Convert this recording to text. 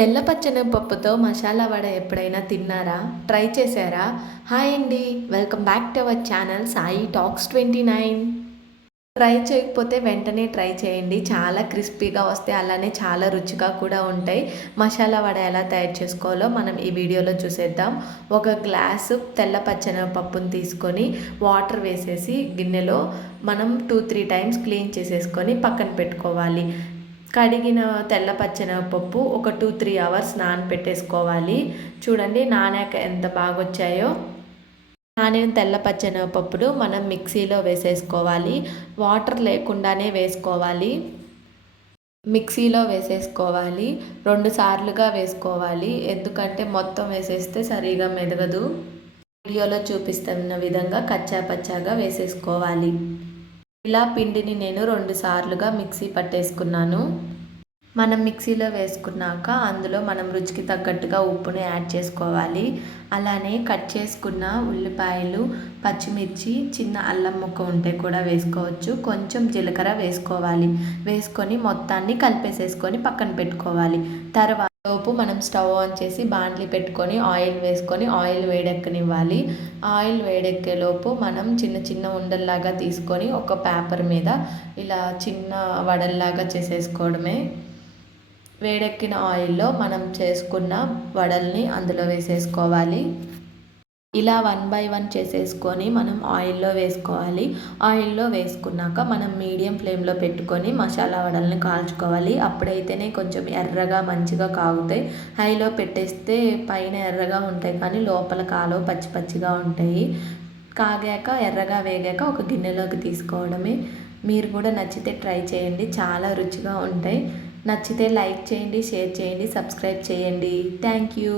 తెల్ల పచ్చెనగపప్పుతో మసాలా వడ ఎప్పుడైనా తిన్నారా? ట్రై చేశారా? హాయ్ అండి. Welcome back to our channel Sai talks 29. Try చేయకపోతే వెంటనే ట్రై చేయండి. చాలా క్రిస్పీగా వస్తాయి. అలానే చాలా రుచిగా కూడా ఉంటాయి. మసాలా వడ ఎలా తయారు చేసుకోవాలో మనం ఈ వీడియోలో చూసేద్దాం. ఒక గ్లాసు తెల్ల పచ్చెనగపప్పుని తీసుకొని వాటర్ వేసేసి గిన్నెలో మనం 2-3 టైమ్స్ క్లీన్ చేసేసుకొని పక్కన పెట్టుకోవాలి. కడిగిన తెల్ల పచ్చెనగపప్పు ఒక 2-3 అవర్స్ నానబెట్టేసుకోవాలి. చూడండి నానాక ఎంత బాగొచ్చాయో. నానిన తెల్ల పచ్చెనగపప్పును మనం మిక్సీలో వేసేసుకోవాలి. వాటర్ లేకుండానే వేసుకోవాలి. మిక్సీలో వేసేసుకోవాలి. 2 సార్లుగా వేసుకోవాలి. ఎందుకంటే మొత్తం వేసేస్తే సరిగా మెదగదు. వీడియోలో చూపిస్తున్న విధంగా కచ్చా పచ్చాగా వేసేసుకోవాలి. ఇలా పిండిని నేను 2 సార్లుగా మిక్సీ పట్టేసుకున్నాను. మనం మిక్సీలో వేసుకున్నాక అందులో మనం రుచికి తగ్గట్టుగా ఉప్పుని యాడ్ చేసుకోవాలి. అలానే కట్ చేసుకున్న ఉల్లిపాయలు, పచ్చిమిర్చి, చిన్న అల్లం ముక్క ఉంటే కూడా వేసుకోవచ్చు. కొంచెం జీలకర్ర వేసుకోవాలి. వేసుకొని మొత్తాన్ని కలిపేసేసుకొని పక్కన పెట్టుకోవాలి. తర్వాత లోపు మనం స్టవ్ ఆన్ చేసి బాండ్లీ పెట్టుకొని ఆయిల్ వేసుకొని ఆయిల్ వేడెక్కనివ్వాలి. ఆయిల్ వేడెక్కేలోపు మనం చిన్న చిన్న ఉండల్లాగా తీసుకొని ఒక పేపర్ మీద ఇలా చిన్న వడల్లాగా చేసేసుకోవడమే. వేడెక్కిన ఆయిల్లో మనం చేసుకున్న వడల్ని అందులో వేసేసుకోవాలి. ఇలా 1 బై 1 చేసేసుకొని మనం ఆయిల్లో వేసుకోవాలి. ఆయిల్లో వేసుకున్నాక మనం మీడియం ఫ్లేమ్లో పెట్టుకొని మసాలా వడల్ని కాల్చుకోవాలి. అప్పుడైతేనే కొంచెం ఎర్రగా మంచిగా కాగుతాయి. హైలో పెట్టేస్తే పైన ఎర్రగా ఉంటాయి కానీ లోపల కాలో పచ్చి పచ్చిగా ఉంటాయి. కాగాక ఎర్రగా వేగాక ఒక గిన్నెలోకి తీసుకోవడమే. మీరు కూడా నచ్చితే ట్రై చేయండి. చాలా రుచిగా ఉంటాయి. నచ్చితే లైక్ చేయండి, షేర్ చేయండి, సబ్స్క్రైబ్ చేయండి. Thank you.